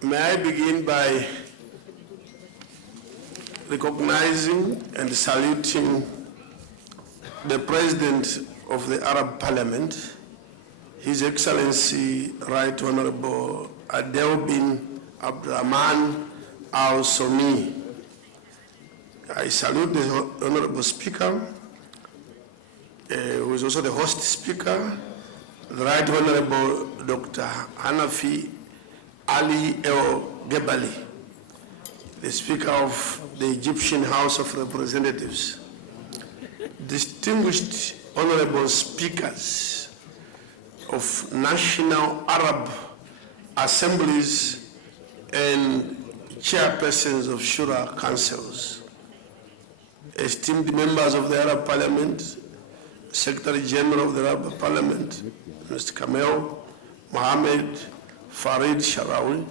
May I begin by recognizing and saluting the President of the Arab Parliament, His Excellency Right Honorable Adel bin Abdurrahman Al Somi. I salute the Honorable Speaker, who is also the host speaker, the Right Honorable Dr. Hanafi Ali El Gebali, the Speaker of the Egyptian House of Representatives, distinguished honorable speakers of national Arab assemblies and chairpersons of Shura councils, esteemed members of the Arab Parliament, Secretary General of the Arab Parliament, Mr. Kamel Mohammed Farid Sharawi,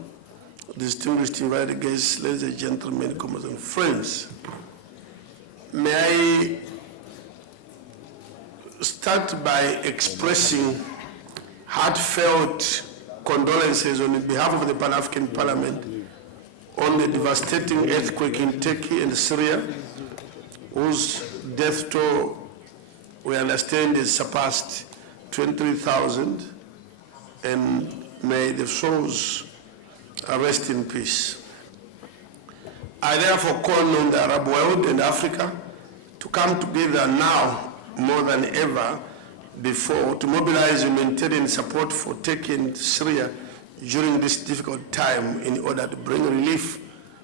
distinguished invited guests, ladies and gentlemen, comrades and friends. May I start by expressing heartfelt condolences on behalf of the Pan-African Parliament on the devastating earthquake in Turkey and Syria, whose death toll, we understand, is surpassed 23,000, and may the souls rest in peace. I therefore call on the Arab world and Africa to come together now more than ever before to mobilize humanitarian support for Turkey and Syria during this difficult time in order to bring relief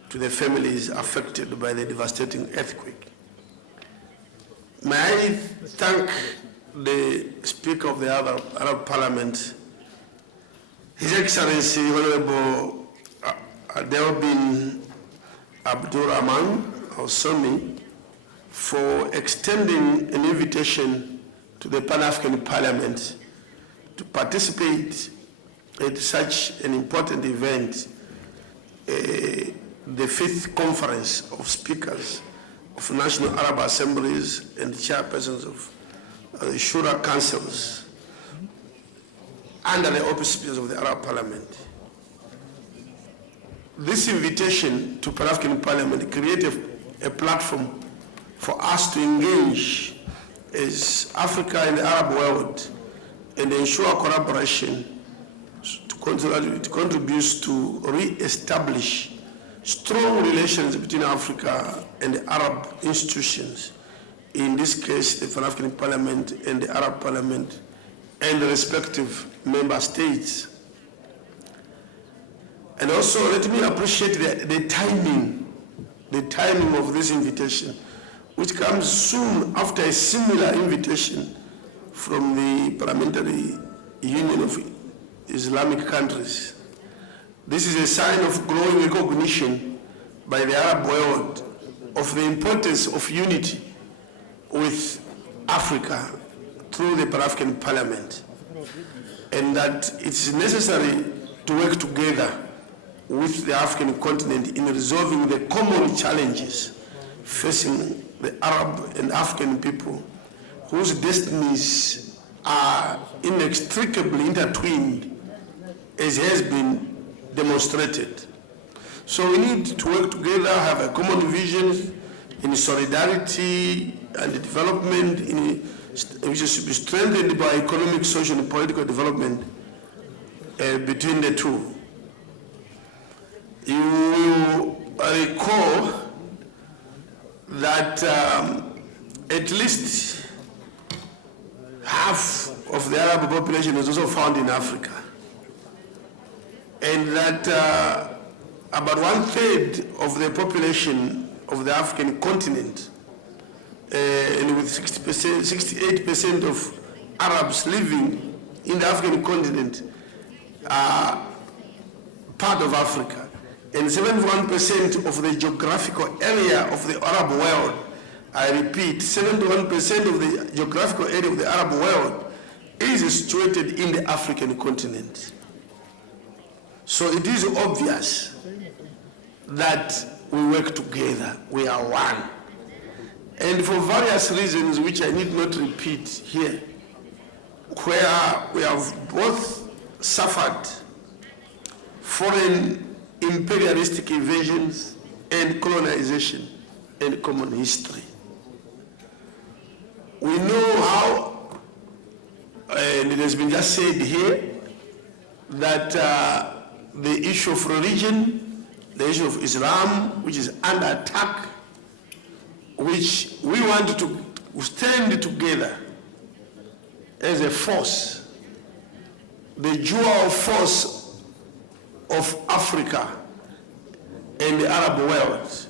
to the families affected by the devastating earthquake. May I thank the Speaker of the Arab Parliament, His Excellency Honorable Adel bin Abdurrahman Al Somi, for extending an invitation to the Pan-African Parliament to participate at such an important event, the 5th Conference of Speakers of National Arab Assemblies and chairpersons of the Shura councils under the auspices of the Arab Parliament. This invitation to Pan-African Parliament created a platform for us to engage as Africa and the Arab world and ensure collaboration to contribute to re-establish strong relations between Africa and the Arab institutions, in this case the Pan-African Parliament and the Arab Parliament and the respective member states. And also let me appreciate the timing of this invitation, which comes soon after a similar invitation from the Parliamentary Union of Islamic Countries. This is a sign of growing recognition by the Arab world of the importance of unity with Africa through the Pan-African Parliament, and that it's necessary to work together with the African continent in resolving the common challenges facing the Arab and African people, whose destinies are inextricably intertwined, as has been demonstrated. So we need to work together, have a common vision in solidarity and development, which should be strengthened by economic, social, and political development between the two. You will recall that at least half of the Arab population is also found in Africa, and that about 1/3 of the population of the African continent, and with 68% of Arabs living in the African continent, are part of Africa. And 71% of the geographical area of the Arab world, I repeat, 71% of the geographical area of the Arab world is situated in the African continent. So it is obvious that we work together, we are one. And for various reasons, which I need not repeat here, where we have both suffered foreign imperialistic invasions and colonization and common history. We know how, and it has been just said here, that the issue of religion, the issue of Islam, which is under attack, which we want to stand together as a force, the dual force of Africa and the Arab world.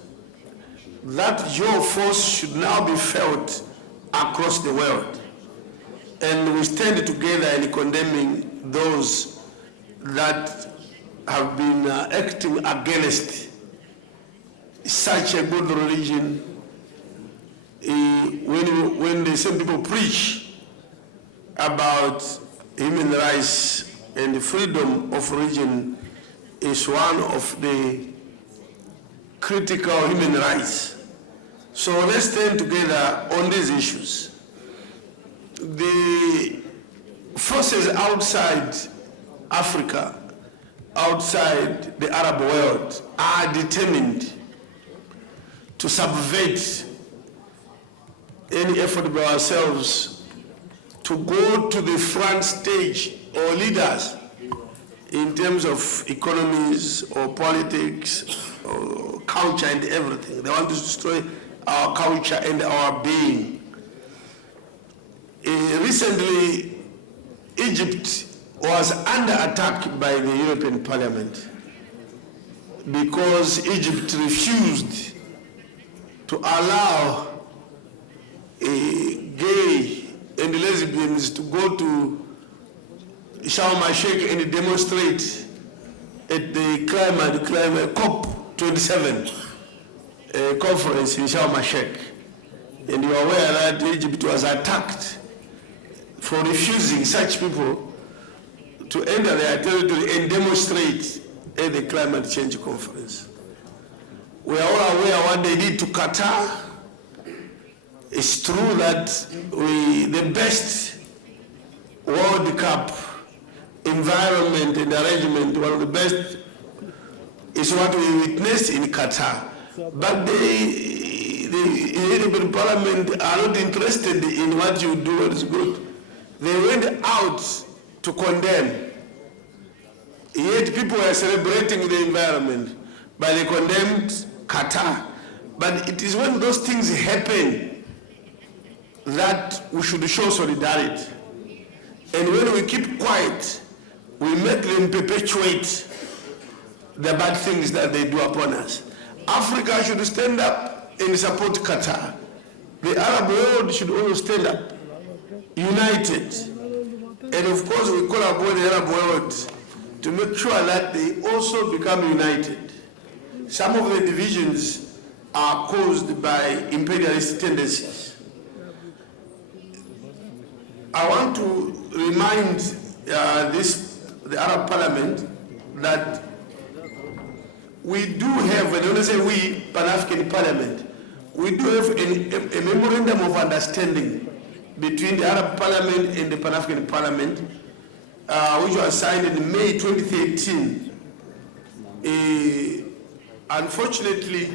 That dual force should now be felt across the world. And we stand together in condemning those that have been acting against such a good religion. When the same people preach about human rights and the freedom of religion is one of the critical human rights. So let's stand together on these issues. The forces outside Africa, outside the Arab world, are determined to subvert any effort by ourselves to go to the front stage or leaders in terms of economies or politics or culture and everything. They want to destroy our culture and our being. Recently, Egypt was under attack by the European Parliament because Egypt refused to allow gay and lesbians to go to Sharm el-Sheikh and demonstrate at the climate COP27 conference in Sharm el-Sheikh. And you are aware that Egypt was attacked for refusing such people to enter their territory and demonstrate at the climate change conference. We are all aware what they did to Qatar. It's true that the best World Cup environment and arrangement, one of the best, is what we witnessed in Qatar. But the European Parliament are not interested in what you do, what is good. They went out to condemn. Yet people were celebrating the environment, but they condemned Qatar. But it is when those things happen that we should show solidarity. And when we keep quiet, we make them perpetuate the bad things that they do upon us. Africa should stand up and support Qatar. The Arab world should also stand up, united. And of course, we call upon the Arab world to make sure that they also become united. Some of the divisions are caused by imperialist tendencies. I want to remind the Arab Parliament that we do have, and when I say we, Pan-African Parliament, we do have a memorandum of understanding between the Arab Parliament and the Pan-African Parliament, which was signed in May 2013. Unfortunately,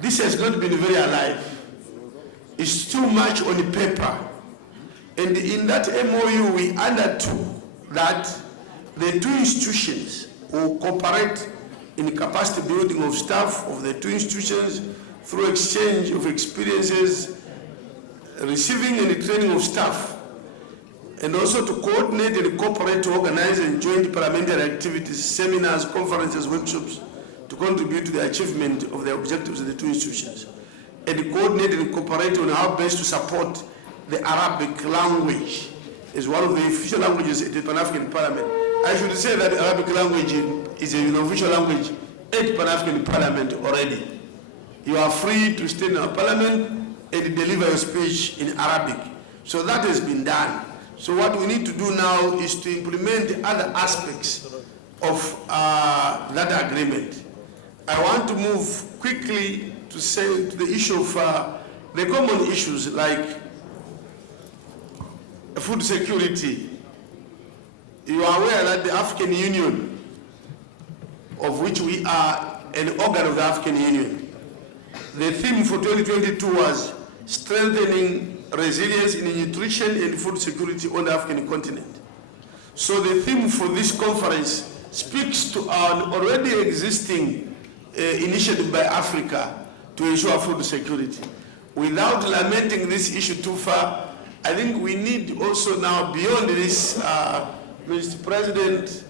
this has not been very alive. It's too much on the paper. And in that MOU, we undertook that the two institutions will cooperate in the capacity building of staff of the two institutions through exchange of experiences, receiving and training of staff, and also to coordinate and cooperate to organize and joint parliamentary activities, seminars, conferences, workshops, to contribute to the achievement of the objectives of the two institutions, and coordinate and cooperate on how best to support the Arabic language as one of the official languages at the Pan-African Parliament. I should say that the Arabic language is an official language at the Pan-African Parliament already. You are free to stay in our parliament and deliver your speech in Arabic. So that has been done. So what we need to do now is to implement the other aspects of that agreement. I want to move quickly to say to the issue of the common issues like food security. You are aware that the African Union of which we are an organ of the African Union. The theme for 2022 was strengthening resilience in nutrition and food security on the African continent. So the theme for this conference speaks to our already existing initiative by Africa to ensure food security. Without lamenting this issue too far, I think we need also now, beyond this, Mr. President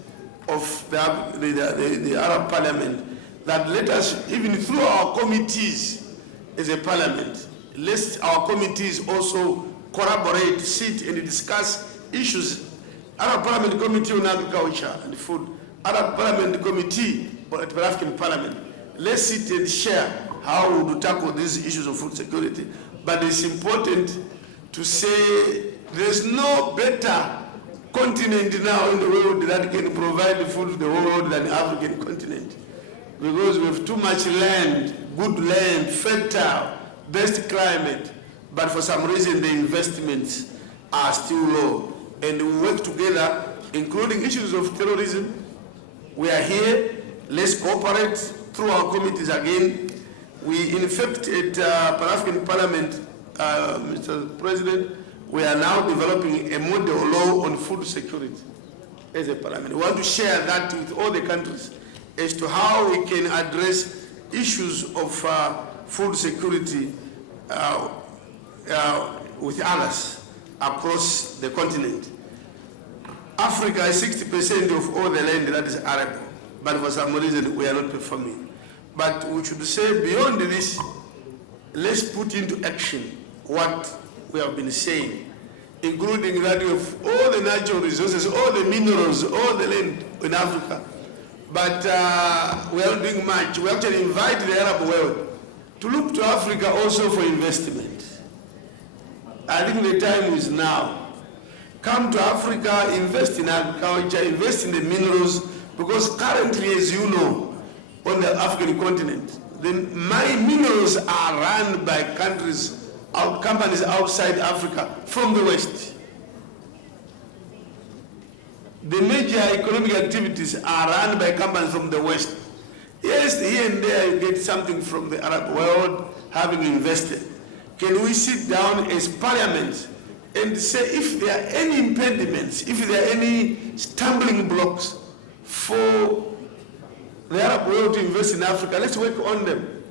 of the Arab Parliament, that let us, even through our committees as a parliament, let our committees also collaborate, sit and discuss issues. Arab Parliament Committee on Agriculture and Food, Arab Parliament Committee at the African Parliament, let's sit and share how we would tackle these issues of food security. But it's important to say there's no better continent now in the world that can provide food to the whole world than the African continent. Because we have too much land, good land, fertile, best climate, but for some reason the investments are still low. And we work together, including issues of terrorism. We are here, let's cooperate through our committees again. We, in fact, at Pan-African Parliament, Mr. President, we are now developing a model law on food security as a parliament. We want to share that with all the countries as to how we can address issues of food security with others across the continent. Africa is 60% of all the land that is arable, but for some reason we are not performing. But we should say beyond this, let's put into action what we have been saying, including that we have all the natural resources, all the minerals, all the land in Africa. But we are not doing much. We actually invite the Arab world to look to Africa also for investment. I think the time is now. Come to Africa, invest in agriculture, invest in the minerals, because currently, as you know, on the African continent, the minerals are run by companies outside Africa from the West. The major economic activities are run by companies from the West. Yes, here and there you get something from the Arab world having invested. Can we sit down as parliament and say if there are any impediments, if there are any stumbling blocks for the Arab world to invest in Africa, let's work on them.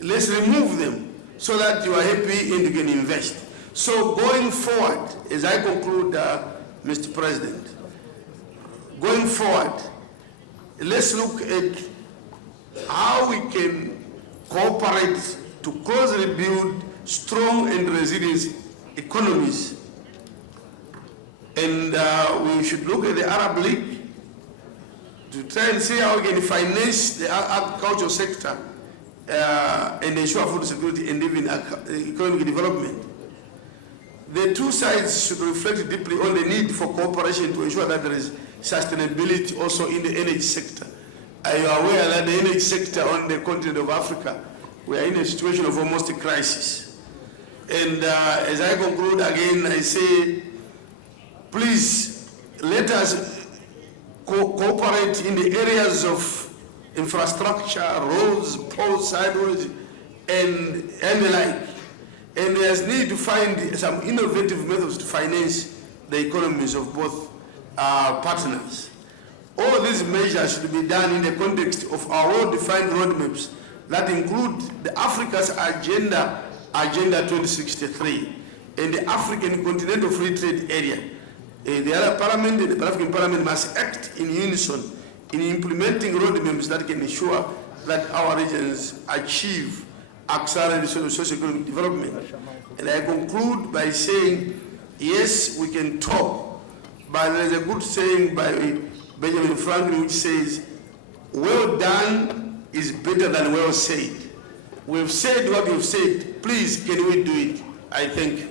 Let's remove them so that you are happy and you can invest. So going forward, as I conclude, Mr. President, going forward, let's look at how we can cooperate to closely build strong and resilient economies. And we should look at the Arab League to try and see how we can finance the agricultural sector and ensure food security and even economic development. The two sides should reflect deeply on the need for cooperation to ensure that there is sustainability also in the energy sector. Are you aware that the energy sector on the continent of Africa, we are in a situation of almost a crisis? And as I conclude again, I say, please let us cooperate in the areas of infrastructure, roads, ports, highways, and the like. And there's need to find some innovative methods to finance the economies of both partners. All these measures should be done in the context of our well-defined roadmaps that include the Africa's Agenda 2063 and the African Continental Free Trade Area. The Arab Parliament and the Pan-African Parliament must act in unison in implementing roadmaps that can ensure that our regions achieve accelerated socio-economic development. And I conclude by saying, yes, we can talk, but there is a good saying by Benjamin Franklin which says, well done is better than well said. We've said what we've said. Please, can we do it? I thank you.